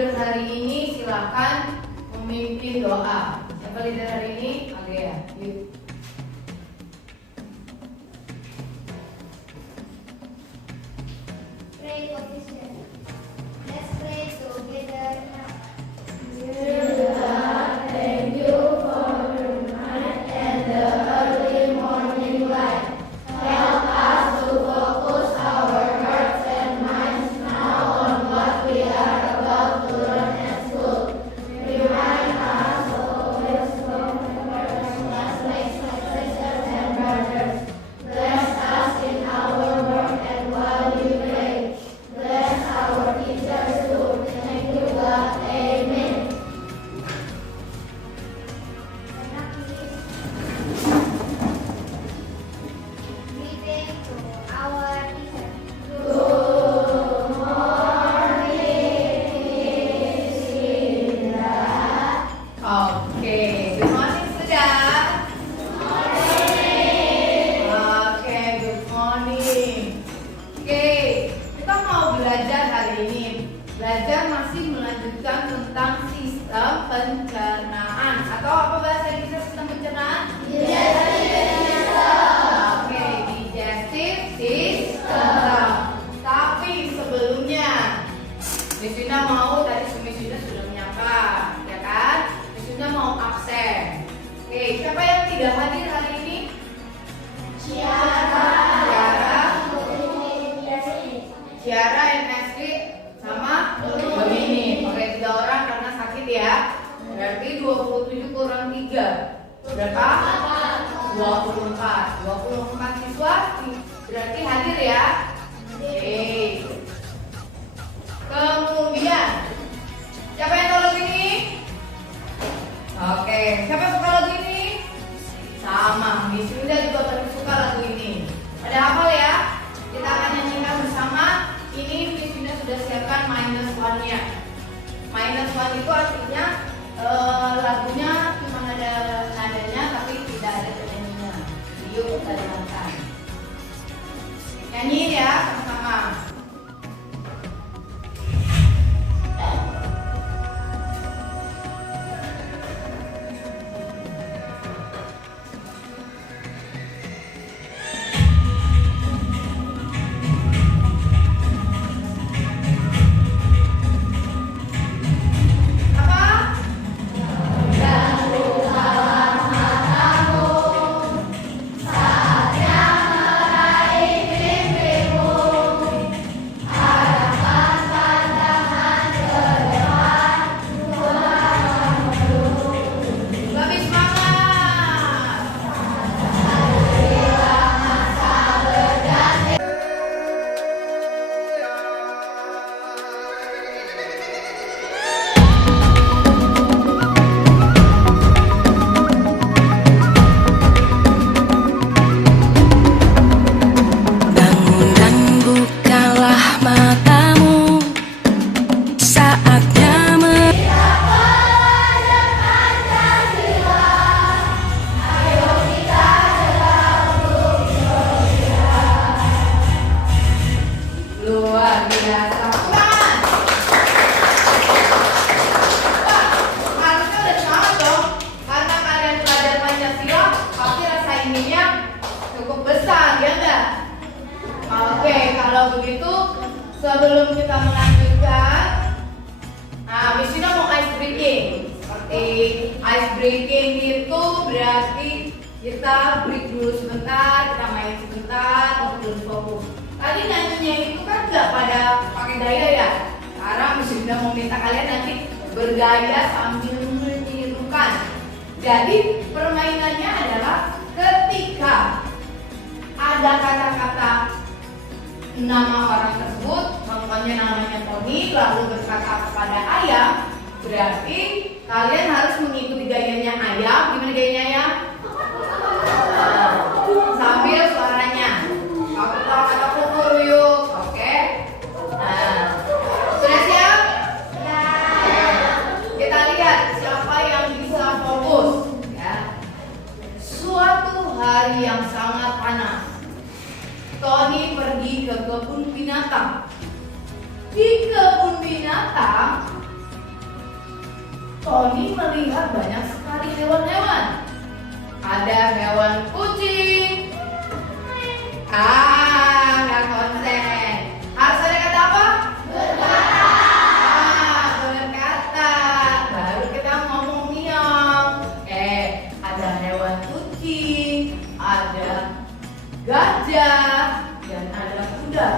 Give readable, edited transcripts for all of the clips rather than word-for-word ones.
leader hari ini silakan memimpin doa. Siapa leader hari ini? Agea. Yuk. Pray for Christian. Let's pray together now. Thank you for the night and the early morning light. Help us to focus our hearts and minds now on what we are about to learn at school. Remind us always from our classmates, sisters and brothers. Bless us in our work and while we pray. Bless our teachers too. Thank you, God. Amen. Greeting to our teacher. Good morning, Miss Indra. Oke, good morning sudah. Oke, good morning. Oke, kita mau belajar hari ini. Belajar masih melanjutkan tentang sistem pencernaan. Atau apa bahasa Inggrisnya sistem pencernaan? Oke, digestive system. Tapi sebelumnya, Miss Yuna mau tadi Miss Yuna sudah menyapa, ya kan? Miss Yuna mau absen. Oke, siapa yang tidak hadir hari ini? Ciara, and Asri sama Domini. Oke, 3 orang karena sakit ya. Berarti 27 kurang 3. Berapa? 24. 24 siswa berarti hadir ya. Oke. Kemudian siapa yang tahu lagu ini? Oke, siapa yang suka lagu ini? Sama, Miss Yunda juga paling suka lagu ini. Ada hafal ya? Kita akan nyanyikan bersama. Ini Miss Yunda sudah siapkan -1-nya. -1 itu artinya lagunya cuma ada nadanya tapi tidak ada penyanyinya. Yuk kita dengarkan. Nyanyi ya sama-sama. Apa? Dan bukalah matamu saatnya meraih mimpimu. Arahkan pandangan ke depan, Tuhan menuju. Lebih semangat. Bila masa berganti. Bangun dan bukalah matamu, saatnya Luar biasa. Semangat. Wah, harusnya udah semangat dong. Karena kalian belajar Pancasila, pasti rasa inginnya cukup besar, ya enggak? Oke, kalau begitu sebelum kita melanjutkan, Miss Yuna mau ice breaking. Seperti ice breaking itu berarti kita break dulu sebentar, kita main sebentar untuk lebih fokus. Tadi nyanyinya itu kan nggak pada pakai gaya ya. Sekarang Miss Yuna mau minta kalian nanti bergaya sambil menirukan. Jadi permainannya adalah ketika ada kata-kata nama orang tersebut, contohnya namanya Tony, lalu berkata kepada ayam, berarti kalian harus mengikuti gayanya ayam. Gimana gayanya ayam? Sambil suaranya. Aku tahu kata kukur yuk, oke? Nah, sudah siap? Kita lihat siapa yang bisa fokus. Ya. Suatu hari yang sangat panas, Tony pergi ke kebun binatang. Di kebun binatang Tony melihat banyak sekali hewan-hewan. Ada hewan kucing. Nggak konsen. Harus ada kata apa? Berkata. Berkata. Baru kita ngomong miau. Ada hewan kucing, ada gajah, dan ada kuda.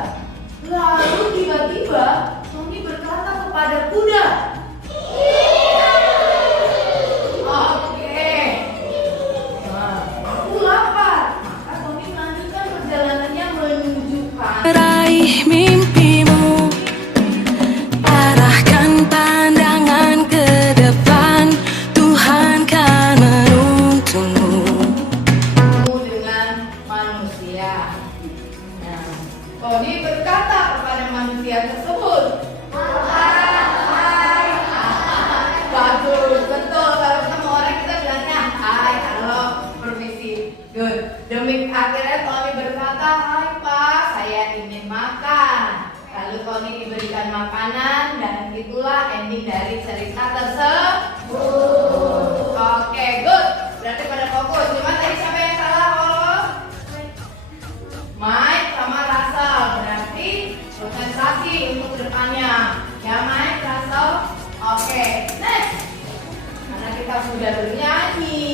Lalu tiba-tiba Tony berkata kepada kuda, "Oke, aku lapar." Maka Tony melanjutkan perjalanannya menuju Raih mimpimu, arahkan pandangan ke depan, Tuhan kan menuntunmu. dengan manusia. Nah, Tony berkata kepada manusia tersebut, "Hai." Bagus, betul. Kalau ketemu orang kita bilangnya hai, halo, permisi. Good. Demi akhirnya Tony berkata, "Hai Pak, saya ingin makan." Lalu Tony diberikan makanan dan itulah ending dari cerita tersebut. Oke, good. Berarti pada fokus. Cuma tadi siapa yang salah? Mike sama Russell. Berarti konsentrasi untuk depannya. Ya Mike, Russell. Oke, next. Karena kita sudah bernyanyi,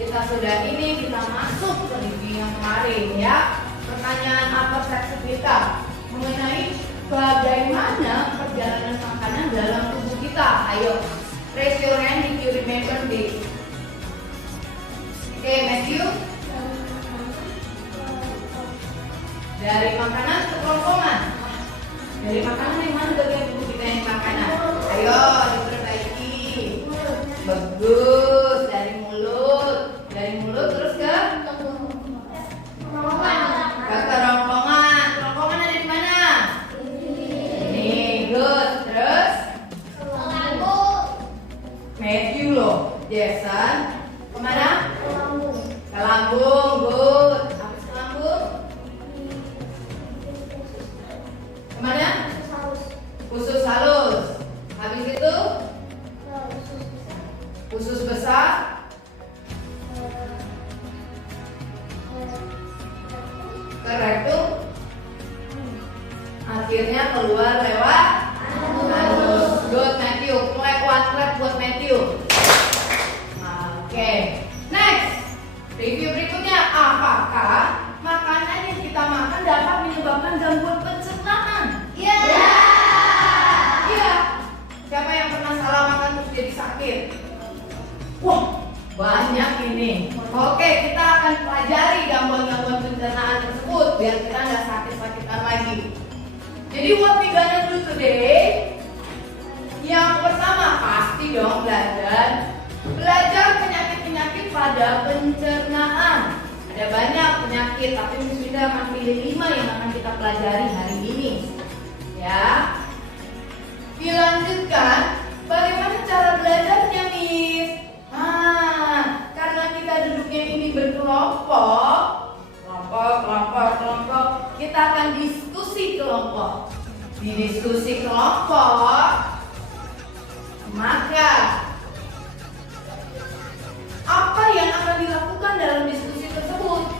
kita sudah kita masuk ke review yang kemarin ya. Pertanyaan apa seksi kita mengenai bagaimana perjalanan makanan dalam tubuh kita. Ayo, raise your hand if you remember this. Oke, Matthew. Dari makanan ke kerongkongan. Dari makanan yang mana bagian tubuh kita yang makanan? Ayo diperbaiki. Bagus. Dari mulut. Dari mulut terus ke kerongkongan. Kerongkongan ada di mana? Nih, good. Terus Matthew loh. Jason kemana? Ke lambung. Good. Habis ke lambung kemana? Usus halus. Habis itu usus besar. Ke rektum. Akhirnya keluar lewat anus. Good, Matthew. Clap buat Matthew. Oke. Next. Review berikutnya. Apakah makanan yang kita makan dapat menyebabkan gangguan pencernaan? Iya. Iya. Siapa yang pernah salah makan terus jadi sakit? Wah, banyak ini. Oke, kita akan pelajari gangguan-gangguan pencernaan tersebut biar kita nggak sakit-sakitan lagi. Jadi what we gonna do today? Yang pertama pasti dong belajar penyakit-penyakit pada pencernaan. Ada banyak penyakit, tapi Miss Winda akan pilih 5 yang akan kita pelajari hari ini. Ya. Dilanjutkan, bagaimana cara belajarnya, Miss? Karena kita duduknya ini berkelompok, kelompok, kita akan diskusi kelompok. Di diskusi kelompok, maka apa yang akan dilakukan dalam diskusi tersebut?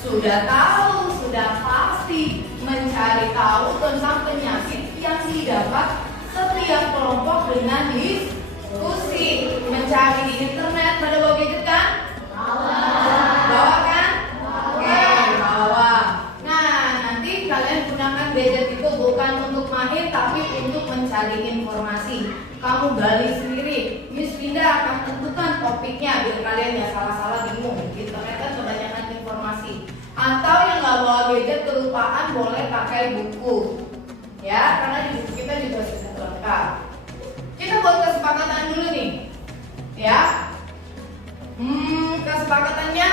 Sudah tahu, sudah pasti mencari tahu tentang penyakit yang didapat setiap kelompok dengan diskusi. Mencari di internet, pada bawa gadget kan? Bawa kan? Oke, bawa. Nah, nanti kalian gunakan gadget itu bukan untuk main, tapi untuk mencari informasi. Kamu gali sendiri. Miss Winda akan tentukan topiknya biar kalian nggak salah-salah bingung. Internet kan kebanyakan informasi. Atau yang nggak bawa gadget kelupaan boleh pakai buku. Ya, karena di buku kita juga sudah lengkap. Kita buat kesepakatan dulu nih. Ya. Kesepakatannya.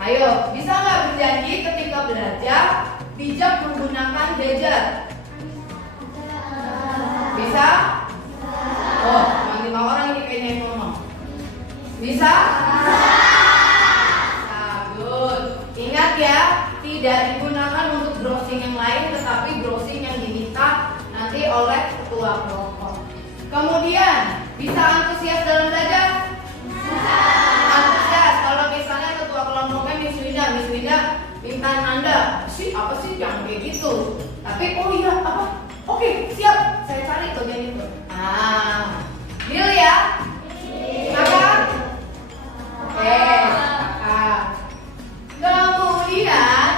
Ayo, bisa nggak berjanji ketika belajar bijak menggunakan gadget? Bisa? Oh, cuma 5 orang ini kayaknya yang ngomong. Bisa? Good. Ingat ya, tidak digunakan untuk browsing yang lain, tetapi browsing yang diminta nanti oleh ketua kelompok. Kemudian Bisa antusias dalam belajar? Antusias. Kalau misalnya ketua kelompoknya Miss Winda minta Nanda, apa sih jangan kayak gitu. Tapi oh iya apa? Oke, siap. Saya cari bagian itu. Deal ya? Kakak? Oke, kakak. Kemudian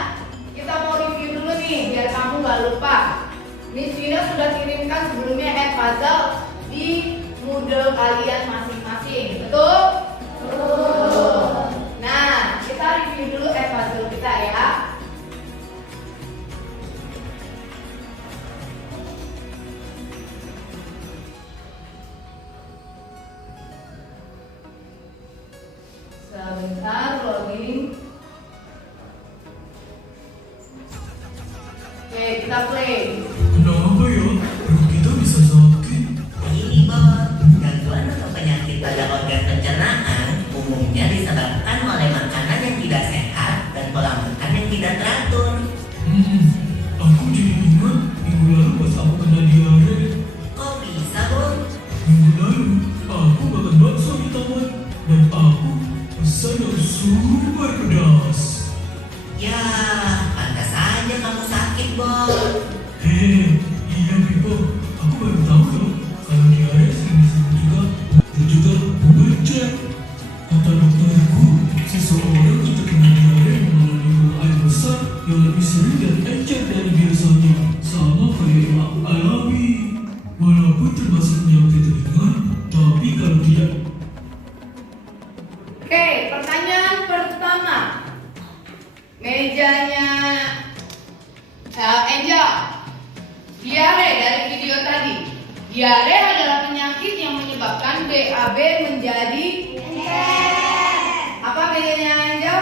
kita mau review dulu nih biar kamu gak lupa. Miss Winda sudah kirimkan sebelumnya puzzle di Moodle kalian masing-masing. Betul? Betul. Nah, kita review dulu puzzle kita ya. Sebentar loading. Oke, kita play. Kenapa ya? Perut kita bisa sakit. Ini Bos, gangguan atau penyakit pada organ pencernaan umumnya disebabkan oleh makanan yang tidak sehat dan pola makan yang tidak teratur. Aku jadi ingat minggu lalu pas aku kena diare. Kok bisa, Bos? Minggu lalu aku makan bakso di taman dan aku pesan yang super pedas. Ya, pantas saja kamu sakit, Bos. Iya Pipo, aku baru tahu loh kalau diare sering disebut juga becek. Kata dokterku, seseorang yang terkena diare mengalami buang air besar yang lebih sering dan encer dari biasanya, sama kayak yang aku alami. Walaupun termasuk penyakit ringan, tapi kalau tidak. Oke, pertanyaan pertama. Mejanya Angel. Diare dari video tadi. Diare adalah penyakit yang menyebabkan BAB menjadi encer. Apa bedanya Angel?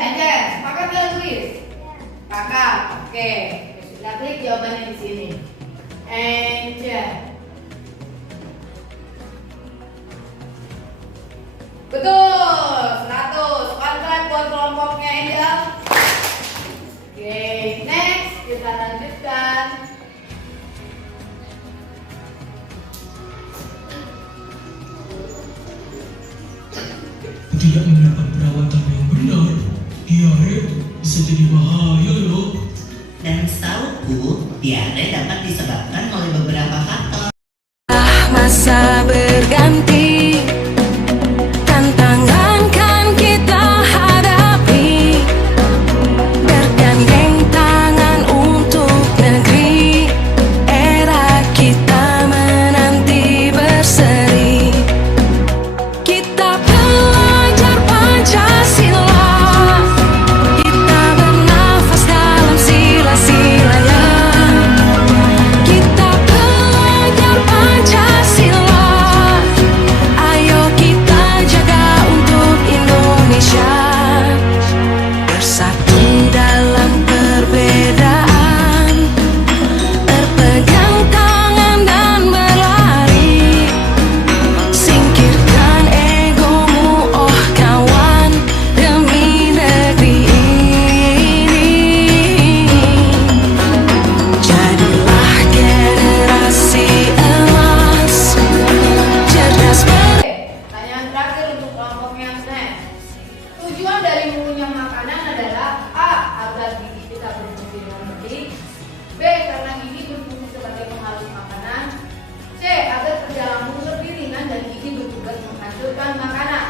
Encer. Sepakat nggak Luis? Kakak. Oke. Kita klik jawabannya di sini. Encer. Betul. 100. One buat kelompoknya Angel. Oke, next kita lanjutkan. Tidak mendapat perawatan yang benar, diare bisa jadi bahaya loh. Dan setauku, diare dapat disebabkan oleh beberapa faktor. Masa berganti, tantangan kan kita hadapi, bergandeng tangan untuk negeri, era kita menanti berseri. Kita belajar Pancasila, kita bernafas dalam sila-silanya. Kita belajar Pancasila, ayo kita jaga untuk Indonesia. Bersatu dalam perbedaan, berpegang tangan dan berlari. Singkirkan egomu oh kawan, demi negeri ini. Jadilah generasi emas, cerdas Pertanyaan terakhir untuk kelompoknya Snes. Tujuan dari mengunyah makanan adalah A. Agar gigi kita berfungsi dengan baik, B. Karena gigi berfungsi sebagai penghalus makanan, C. Agar kerja lambung lebih ringan dan gigi bertugas menghancurkan makanan.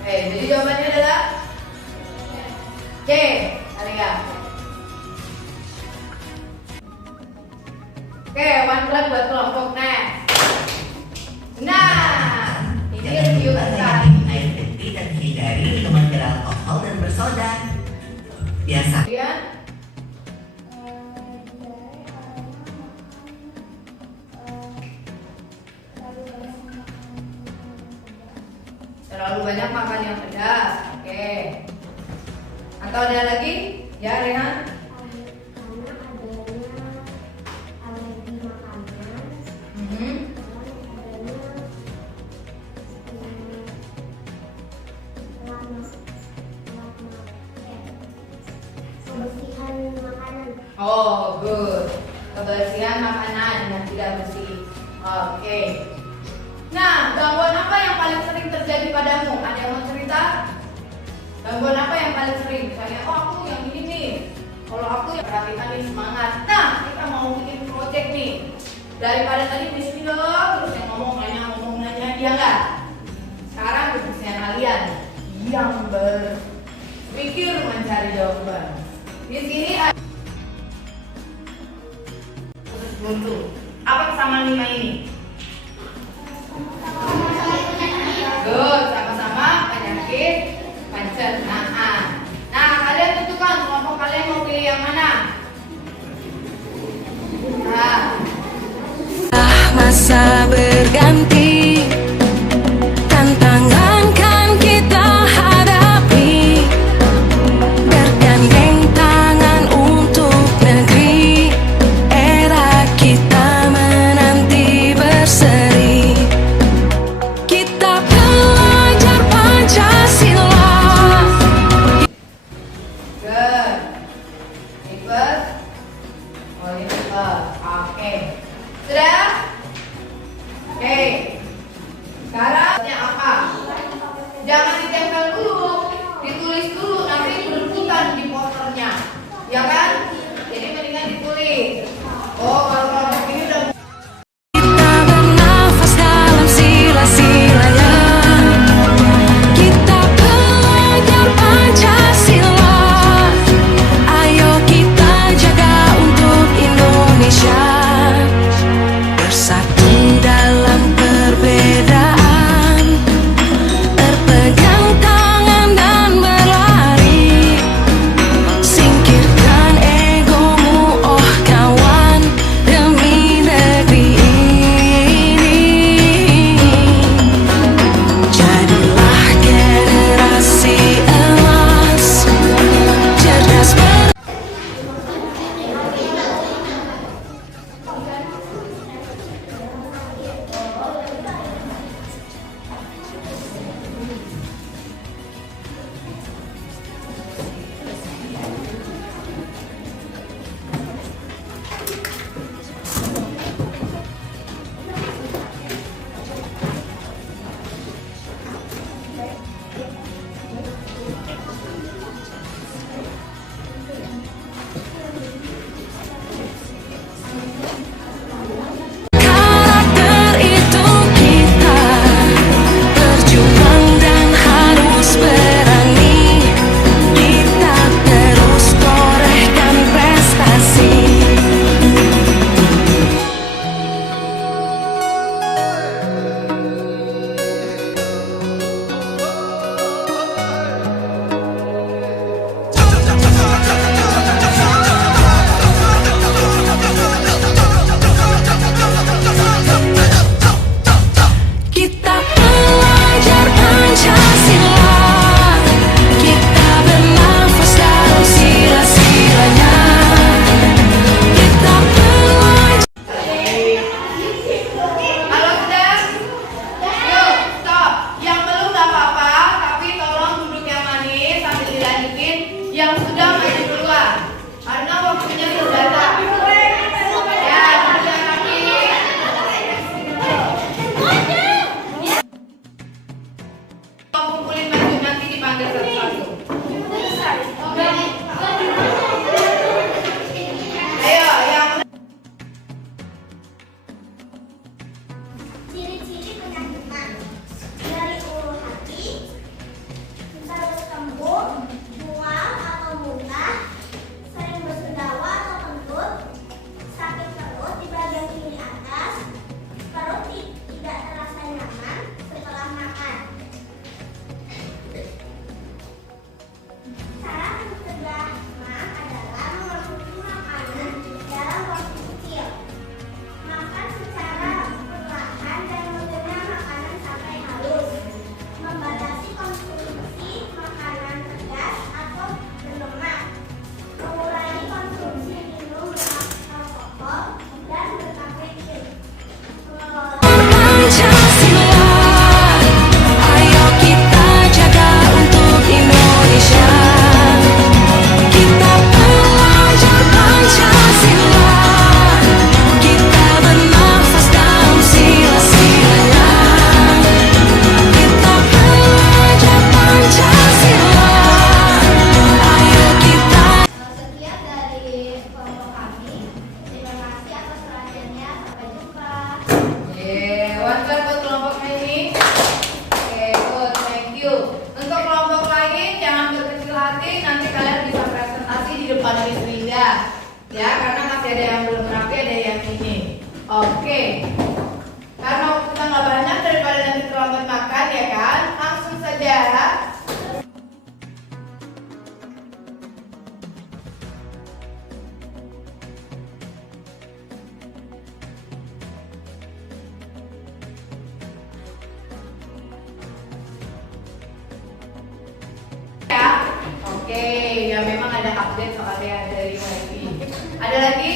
Oke, jadi jawabannya adalah C. Alia. Oke, one blood buat kelompok next. Nah, ini Jangan review lupa kita. banyakin air putih dan hindari minuman beralkohol dan bersoda. Biasa. Kemudian terlalu banyak makan yang pedas. Oke. Atau ada lagi? Ya, Rehan? Karena adanya alergi makanan, Mhm. adanya lama Oh, good. Kebersihan makanan yang tidak bersih. Oke. Nah, gangguan apa yang paling sering terjadi padamu? Ada yang mau cerita? Gangguan apa yang paling sering? Misalnya, oh aku yang ini nih. Kalau aku yang perhatikan nih semangat. Nah, kita mau bikin project nih. Daripada tadi bismillah terus yang ngomong nanya dia nggak. Sekarang tugasnya kalian yang berpikir mencari jawaban. Di sini ada buntu. Apa kesamaan 5 ini? Good, sama-sama penyakit pencernaan. Nah, kalian tentukan kelompok kalian mau pilih yang mana? Nah, Masa berganti, tantangan kan kita hadapi, bergandeng tangan untuk negeri, era kita menanti berseri. Kita belajar Pancasila. good. Ribet. Oh, ini ribet. Oke. Sudah? Oke. Sekarang apa? Jangan ditempel dulu, ditulis dulu, nanti berputar di posternya, ya kan? Jadi mendingan ditulis. Oh, kalau kelompok ini udah Kita bernafas dalam sila-silanya. Kita belajar Pancasila. Ayo kita jaga untuk Indonesia. Bersatu dalam perbedaan, berpegang tangan dan berlari. Singkirkan egomu, oh kawan, demi negeri ini. Jadilah generasi emas, cerdas karakter itu kita, berjuang dan harus berani. Kita terus torehkan prestasi. Kita belajar Pancasila. Kita bernafas dalam sila-silanya. Kita belajar. Halo, sudah? Yuk, stop. Yang belum nggak apa-apa, tapi tolong duduk yang manis sambil dilanjutin. Yang sudah maju duluan, karena waktunya sudah datang. Ya, duduk yang manis. Kumpulin baju, nanti dipanggil satu-satu. Ayo, yang Ciri-ciri penyakit mah dari ulu hati, terus kembung, mual atau muntah, sering bersendawa atau kentut, sakit perut di bagian kiri atas, perut tidak terasa nyaman setelah makan. Ya, karena masih ada yang belum rapi, ada yang ini. Oke. Karena waktu kita nggak banyak daripada nanti terlambat makan ya kan, langsung saja. Ya, oke, ya memang ada update soalnya dari WiFi. Ada lagi?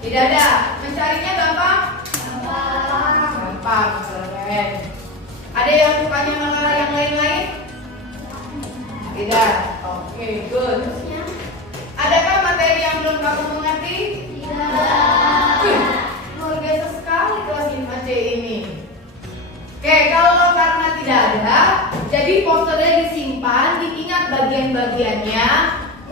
Tidak ada. Mencarinya gampang? Gampang, keren. Ada yang sukanya malah yang lain-lain? Tidak. Oke, good. Adakah materi yang belum kamu mengerti? Wih, luar biasa sekali kelas IPA C ini. Oke, kalau karena tidak ada, jadi posternya disimpan, diingat bagian-bagiannya,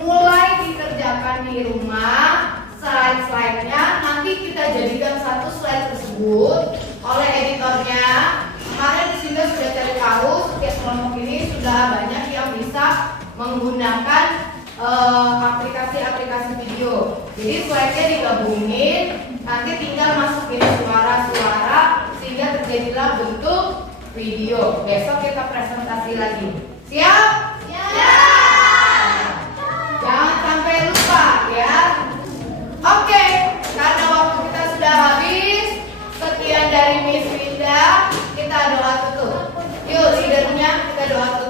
mulai dikerjakan di rumah. Slide-slide-nya nanti kita jadikan satu slide tersebut oleh editornya. Kemarin di sini sudah cari tahu setiap kelompok ini sudah banyak yang bisa menggunakan aplikasi-aplikasi video. Jadi slide-nya digabungin, nanti tinggal masukin suara-suara sehingga terjadilah bentuk video. Besok kita presentasi lagi. Siap? Siap. Jangan sampai lupa ya. Oke, karena waktu kita sudah habis. Sekian dari Miss Winda. Kita doa tutup. Yuk, leadernya kita doa tutup.